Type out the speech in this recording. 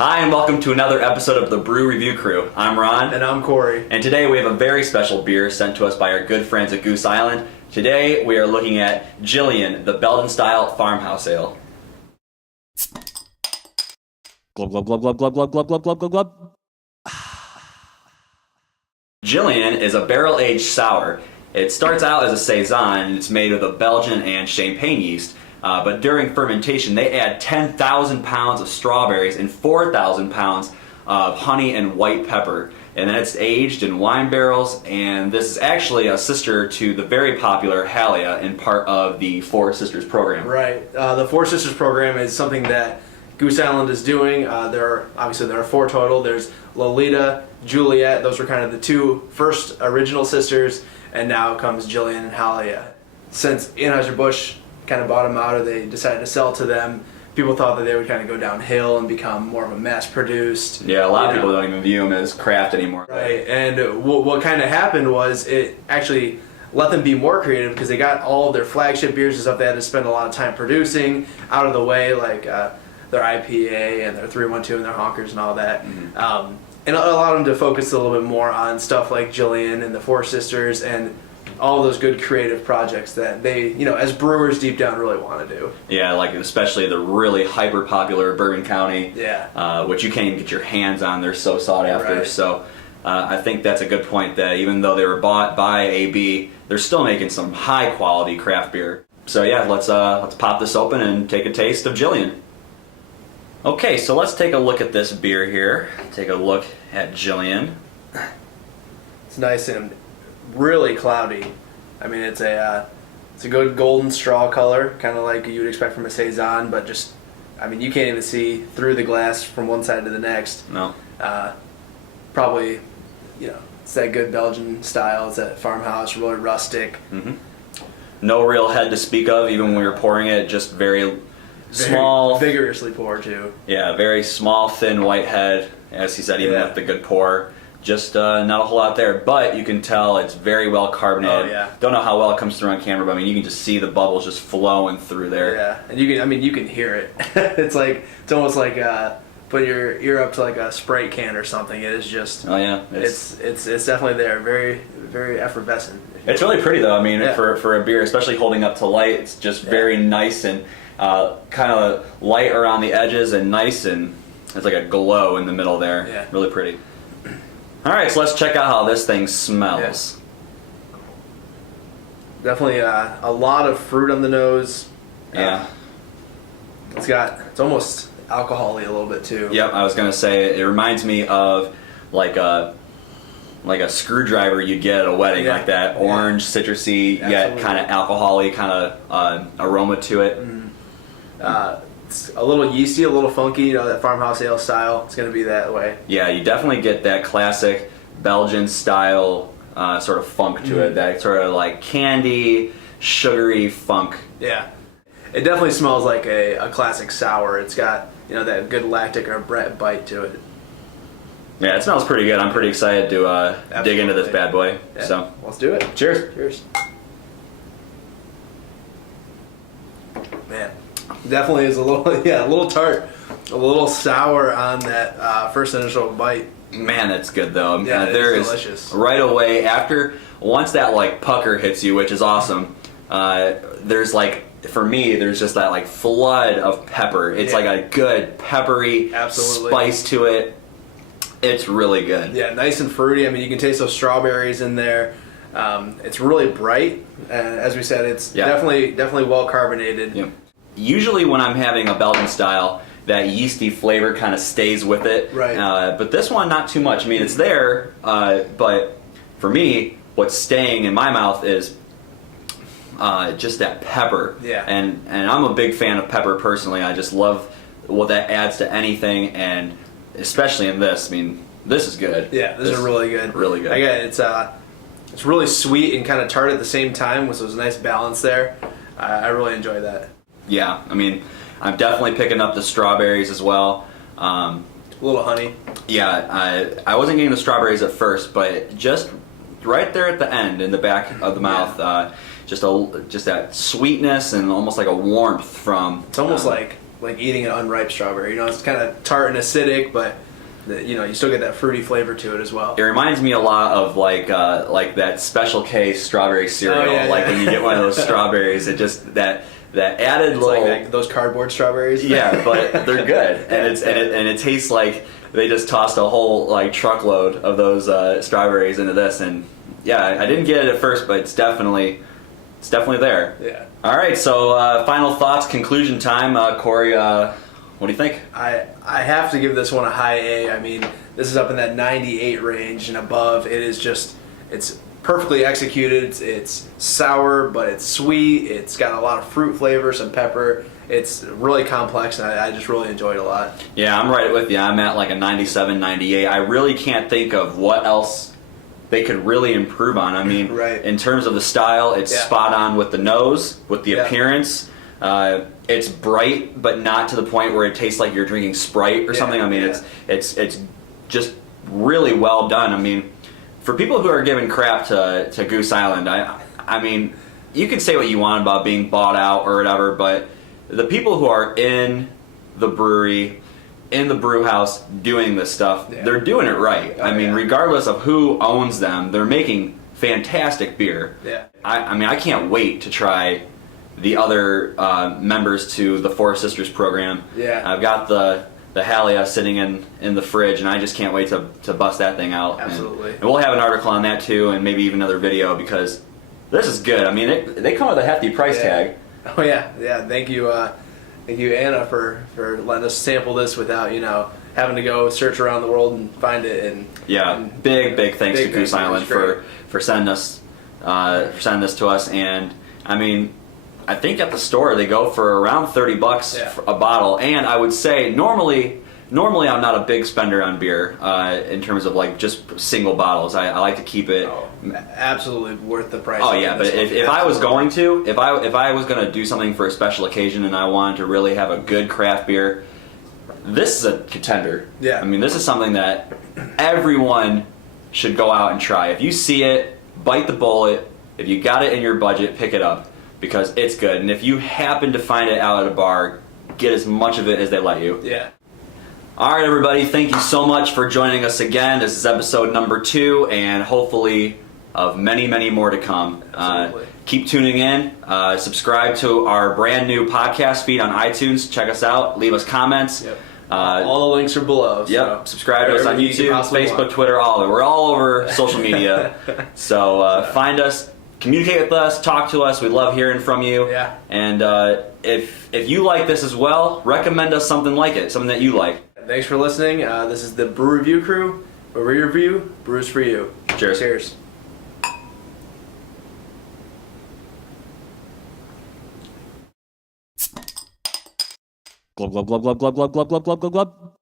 Hi, and welcome to another episode of the Brew Review Crew. I'm Ron. And I'm Corey. And today we have a very special beer sent to us by our good friends at Goose Island. Today we are looking at Gillian, the Belgian-style farmhouse ale. Glub, glub, glub, glub, glub, glub, glub, glub, glub, glub, glub. Gillian is a barrel-aged sour. It starts out as a saison, and it's made with a Belgian and champagne yeast. But during fermentation, they add 10,000 pounds of strawberries and 4,000 pounds of honey and white pepper. And then it's aged in wine barrels, and this is actually a sister to the very popular Halia and part of the Four Sisters program. Right. The Four Sisters program is something that Goose Island is doing. There are four total. There's Lolita, Juliet. Those were kind of the two first original sisters, and now comes Gillian and Halia. Since Anheuser-Busch kind of bought them out, or they decided to sell to them, people thought that they would kind of go downhill and become more of a mass-produced. Yeah, a lot of people don't even view them as craft anymore. Right, and what kind of happened was it actually let them be more creative, because they got all of their flagship beers and stuff they had to spend a lot of time producing out of the way, like their IPA and their 312 and their honkers and all that. Mm-hmm. And it allowed them to focus a little bit more on stuff like Gillian and the Four Sisters and all those good creative projects that they, as brewers deep down really want to do. Yeah, like especially the really hyper popular Bourbon County, which you can't even get your hands on. They're so sought after. Right. So I think that's a good point, that even though they were bought by AB, they're still making some high quality craft beer. So yeah, let's pop this open and take a taste of Gillian. Okay, so let's take a look at this beer here. Take a look at Gillian. It's nice and really cloudy. I mean, it's a good golden straw color, kind of like you'd expect from a saison, but just, I mean, you can't even see through the glass from one side to the next. No. Probably, it's that good Belgian style. It's that farmhouse, really rustic. Mm-hmm. No real head to speak of, even when we were pouring it. Just very small, vigorously poured too. Yeah, very small, thin white head. As he said, even with the good pour. Just not a whole lot there, but you can tell it's very well carbonated. Oh, yeah. Don't know how well it comes through on camera, but I mean, you can just see the bubbles just flowing through there. Yeah, and you can hear it. It's almost like put your ear up to like a Sprite can or something. It is just. Oh yeah, it's definitely there. Very, very effervescent. It's really pretty though. I mean, for a beer, especially holding up to light, it's just very nice and kind of light around the edges and nice, and it's like a glow in the middle there. Yeah. Really pretty. All right, so let's check out how this thing smells. Yeah. Definitely a lot of fruit on the nose. Yeah. It's almost alcohol-y a little bit too. Yep, I was gonna say it reminds me of like a screwdriver you'd get at a wedding, like that orange, citrusy, yet kind of alcohol-y kind of aroma to it. Mm-hmm. It's a little yeasty, a little funky, that farmhouse ale style. It's going to be that way. Yeah, you definitely get that classic Belgian style sort of funk to it, that sort of like candy, sugary funk. Yeah. It definitely smells like a classic sour. It's got, that good lactic or Brett bite to it. Yeah, it smells pretty good. I'm pretty excited to dig into this bad boy. Yeah. So let's do it. Cheers. Cheers. Man. Definitely is a little tart, a little sour on that first initial bite. Man, that's good though. Yeah, it's delicious. Right away once that like pucker hits you, which is awesome. There's for me, there's just that like flood of pepper. It's like a good peppery spice to it. It's really good. Yeah, nice and fruity. I mean, you can taste those strawberries in there. It's really bright. As we said, it's definitely well carbonated. Yeah. Usually when I'm having a Belgian style, that yeasty flavor kind of stays with it. Right. But this one, not too much. I mean, it's there, but for me, what's staying in my mouth is just that pepper. Yeah. And I'm a big fan of pepper personally. I just love what that adds to anything, and especially in this. I mean, this is good. Yeah, this is really good. Really good. Again, it's really sweet and kind of tart at the same time, which was a nice balance there. I really enjoy that. Yeah, I mean, I'm definitely picking up the strawberries as well. A little honey. Yeah, I wasn't getting the strawberries at first, but just right there at the end, in the back of the mouth, just that sweetness and almost like a warmth from. It's almost like like eating an unripe strawberry. It's kind of tart and acidic, but you still get that fruity flavor to it as well. It reminds me a lot of like that Special K strawberry cereal. Oh, yeah, when you get one of those strawberries, it just that added It's little like those cardboard strawberries. Yeah, but they're good, and it tastes like they just tossed a whole like truckload of those strawberries into this, and yeah, I didn't get it at first, but it's definitely there. Yeah. All right, so final thoughts, conclusion time. Corey, what do you think? I have to give this one a high A. I mean, this is up in that 98 range and above. It's perfectly executed. It's sour, but it's sweet. It's got a lot of fruit flavor, some pepper. It's really complex, and I just really enjoyed it a lot. Yeah, I'm right with you. I'm at like a 97, 98. I really can't think of what else they could really improve on. I mean, Right. in terms of the style, it's spot on with the nose, with the Yeah. appearance. It's bright, but not to the point where it tastes like you're drinking Sprite or something. I mean, it's just really well done. I mean, for people who are giving crap to Goose Island, I mean, you can say what you want about being bought out or whatever, but the people who are in the brewery, in the brew house doing this stuff, they're doing it right. I mean, regardless of who owns them, they're making fantastic beer. Yeah. I mean, I can't wait to try the other members to the Four Sisters program. Yeah. I've got the Halia sitting in the fridge, and I just can't wait to bust that thing out. Absolutely. And we'll have an article on that too, and maybe even another video, because this is good. I mean, they come with a hefty price tag. Oh yeah. Thank you, Anna, for letting us sample this without having to go search around the world and find it. And big thanks to big Goose thanks. Island for sending this to us. And I mean, I think at the store they go for around $30 for a bottle. And I would say normally I'm not a big spender on beer in terms of like just single bottles. I like to keep it. Oh, absolutely worth the price. Oh yeah, but if I was going to, if I was going to do something for a special occasion and I wanted to really have a good craft beer, this is a contender. Yeah. I mean, this is something that everyone should go out and try. If you see it, bite the bullet. If you got it in your budget, pick it up, because it's good. And if you happen to find it out at a bar, get as much of it as they let you. Yeah. All right, everybody, thank you so much for joining us again. This is episode number 2, and hopefully of many, many more to come. Keep tuning in. Subscribe to our brand new podcast feed on iTunes. Check us out. Leave us comments. Yep. All the links are below. Yep. Subscribe to us on everything you YouTube, can possibly Facebook, want. Twitter, all of it. We're all over social media. So find us, communicate with us, talk to us. We love hearing from you. Yeah. And if you like this as well, recommend us something like it, something that you like. Thanks for listening. This is the Brew Review crew, where we review brews for you. Cheers. Cheers. Glub glub glub glub glub glub glub glub glub glub glub.